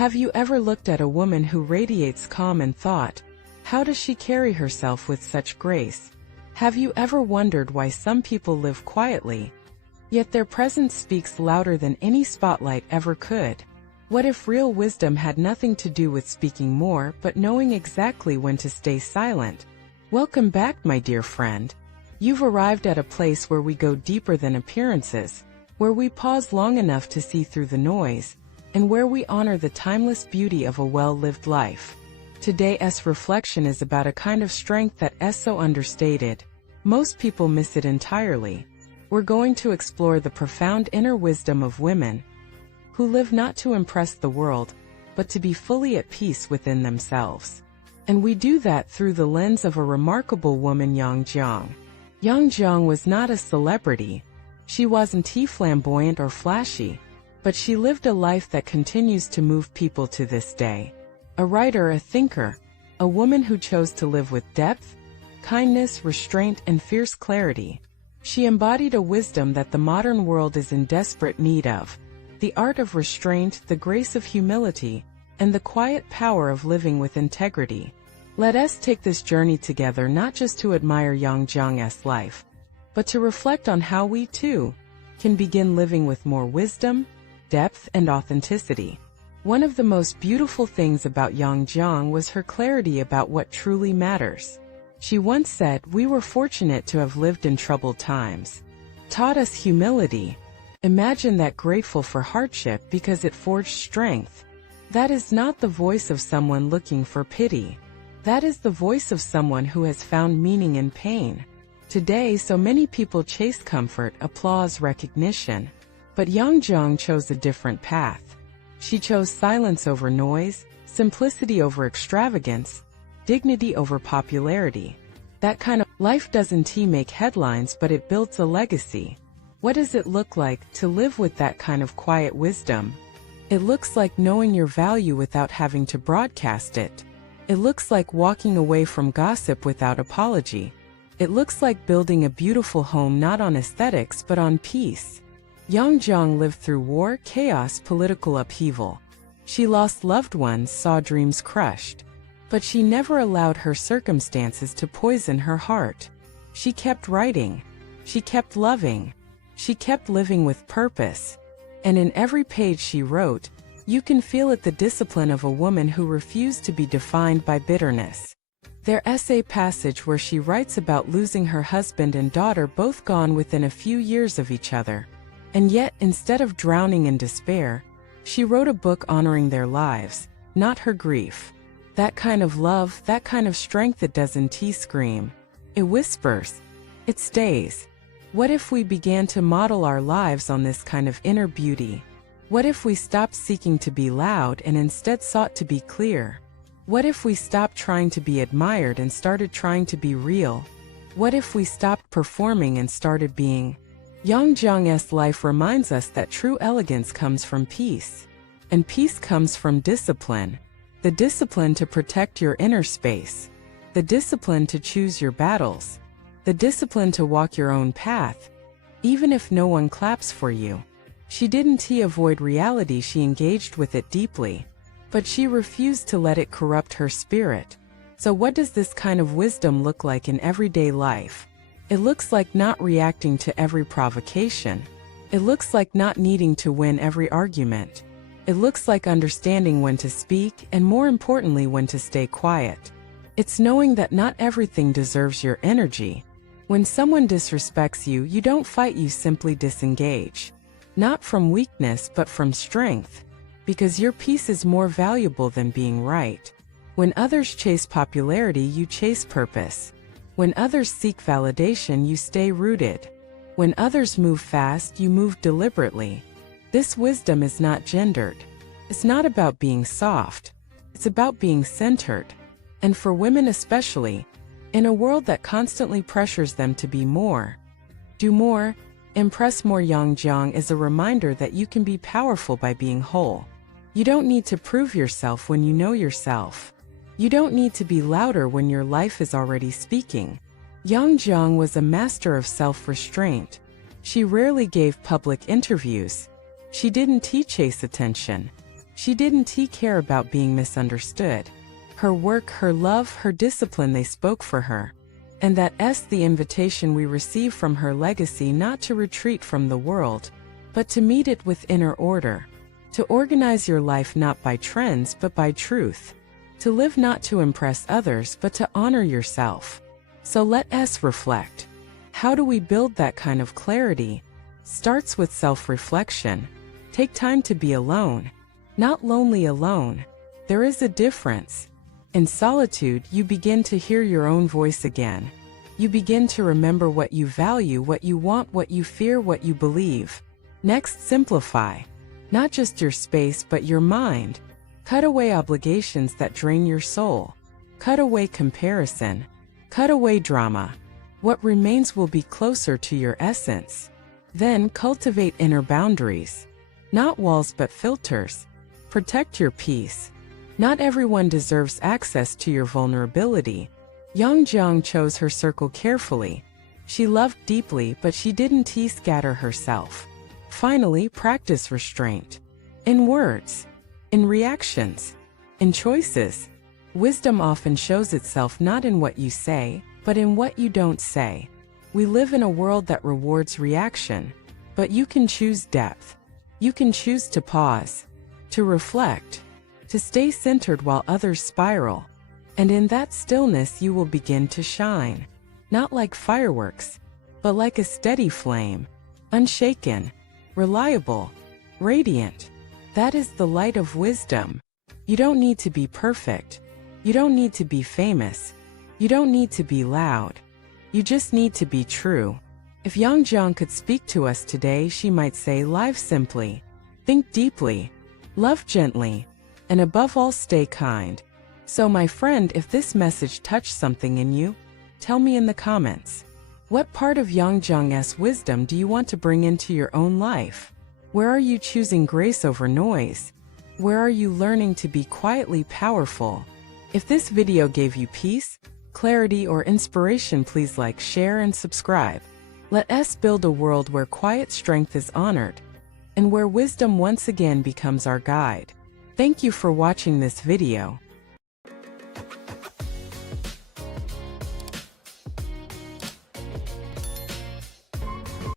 Have you ever looked at a woman who radiates calm and thought, how does she carry herself with such grace? Have you ever wondered why some people live quietly, yet their presence speaks louder than any spotlight ever could? What if real wisdom had nothing to do with speaking more but knowing exactly when to stay silent? Welcome back, my dear friend. You've arrived at a place where we go deeper than appearances, where we pause long enough to see through the noise, and where we honor the timeless beauty of a well-lived life. Today's reflection is about a kind of strength that is so understated, most people miss it entirely. We're going to explore the profound inner wisdom of women who live not to impress the world, but to be fully at peace within themselves. And we do that through the lens of a remarkable woman, Jiang. Jiang was not a celebrity. She wasn't flamboyant or flashy, but she lived a life that continues to move people to this day. A writer, a thinker, a woman who chose to live with depth, kindness, restraint, and fierce clarity. She embodied a wisdom that the modern world is in desperate need of: the art of restraint, the grace of humility, and the quiet power of living with integrity. Let us take this journey together, not just to admire Jiang's life, but to reflect on how we too can begin living with more wisdom, depth, and authenticity. One of the most beautiful things about Jiang was her clarity about what truly matters. She once said, "We were fortunate to have lived in troubled times. Taught us humility. Imagine that, grateful for hardship because it forged strength." That is not the voice of someone looking for pity. That is the voice of someone who has found meaning in pain. Today, so many people chase comfort, applause, recognition. But Jiang chose a different path. She chose silence over noise, simplicity over extravagance, dignity over popularity. That kind of life doesn't make headlines, but it builds a legacy. What does it look like to live with that kind of quiet wisdom? It looks like knowing your value without having to broadcast it. It looks like walking away from gossip without apology. It looks like building a beautiful home not on aesthetics but on peace. Jiang lived through war, chaos, political upheaval. She lost loved ones, saw dreams crushed. But she never allowed her circumstances to poison her heart. She kept writing. She kept loving. She kept living with purpose. And in every page she wrote, you can feel it, the discipline of a woman who refused to be defined by bitterness. Their essay passage where she writes about losing her husband and daughter, both gone within a few years of each other. And yet, instead of drowning in despair, she wrote a book honoring their lives, not her grief. That kind of love, that kind of strength, it doesn't scream. It whispers. It stays. What if we began to model our lives on this kind of inner beauty? What if we stopped seeking to be loud and instead sought to be clear? What if we stopped trying to be admired and started trying to be real? What if we stopped performing and started being? Jiang's life reminds us that true elegance comes from peace. And peace comes from discipline. The discipline to protect your inner space. The discipline to choose your battles. The discipline to walk your own path, even if no one claps for you. She didn't avoid reality, she engaged with it deeply. But she refused to let it corrupt her spirit. So what does this kind of wisdom look like in everyday life? It looks like not reacting to every provocation. It looks like not needing to win every argument. It looks like understanding when to speak and, more importantly, when to stay quiet. It's knowing that not everything deserves your energy. When someone disrespects you, you don't fight, you simply disengage. Not from weakness but from strength. Because your peace is more valuable than being right. When others chase popularity, you chase purpose. When others seek validation, you stay rooted. When others move fast, you move deliberately. This wisdom is not gendered. It's not about being soft. It's about being centered. And for women especially, in a world that constantly pressures them to be more, do more, impress more, Jiang is a reminder that you can be powerful by being whole. You don't need to prove yourself when you know yourself. You don't need to be louder when your life is already speaking. Jiang was a master of self-restraint. She rarely gave public interviews. She didn't chase attention. She didn't care about being misunderstood. Her work, her love, her discipline, they spoke for her. And that's the invitation we receive from her legacy, not to retreat from the world, but to meet it with inner order. To organize your life not by trends but by truth. To live not to impress others but to honor yourself. So let us reflect. How do we build that kind of clarity? Starts with self-reflection. Take time to be alone. Not lonely alone. There is a difference. In solitude, you begin to hear your own voice again. You begin to remember what you value, what you want, what you fear, what you believe. Next, simplify. Not just your space, but your mind. Cut away obligations that drain your soul. Cut away comparison. Cut away drama. What remains will be closer to your essence. Then cultivate inner boundaries. Not walls but filters. Protect your peace. Not everyone deserves access to your vulnerability. Jiang chose her circle carefully. She loved deeply, but she didn't scatter herself. Finally, practice restraint. In words, in reactions, in choices. Wisdom often shows itself not in what you say, but in what you don't say. We live in a world that rewards reaction, but you can choose depth. You can choose to pause, to reflect, to stay centered while others spiral. And in that stillness you will begin to shine. Not like fireworks, but like a steady flame. Unshaken, reliable, radiant. That is the light of wisdom. You don't need to be perfect. You don't need to be famous. You don't need to be loud. You just need to be true. If Jiang could speak to us today, she might say, live simply, think deeply, love gently, and above all stay kind. So my friend, if this message touched something in you, tell me in the comments. What part of Jiang's wisdom do you want to bring into your own life? Where are you choosing grace over noise? Where are you learning to be quietly powerful? If this video gave you peace, clarity, or inspiration, please like, share, and subscribe. Let us build a world where quiet strength is honored, and where wisdom once again becomes our guide. Thank you for watching this video.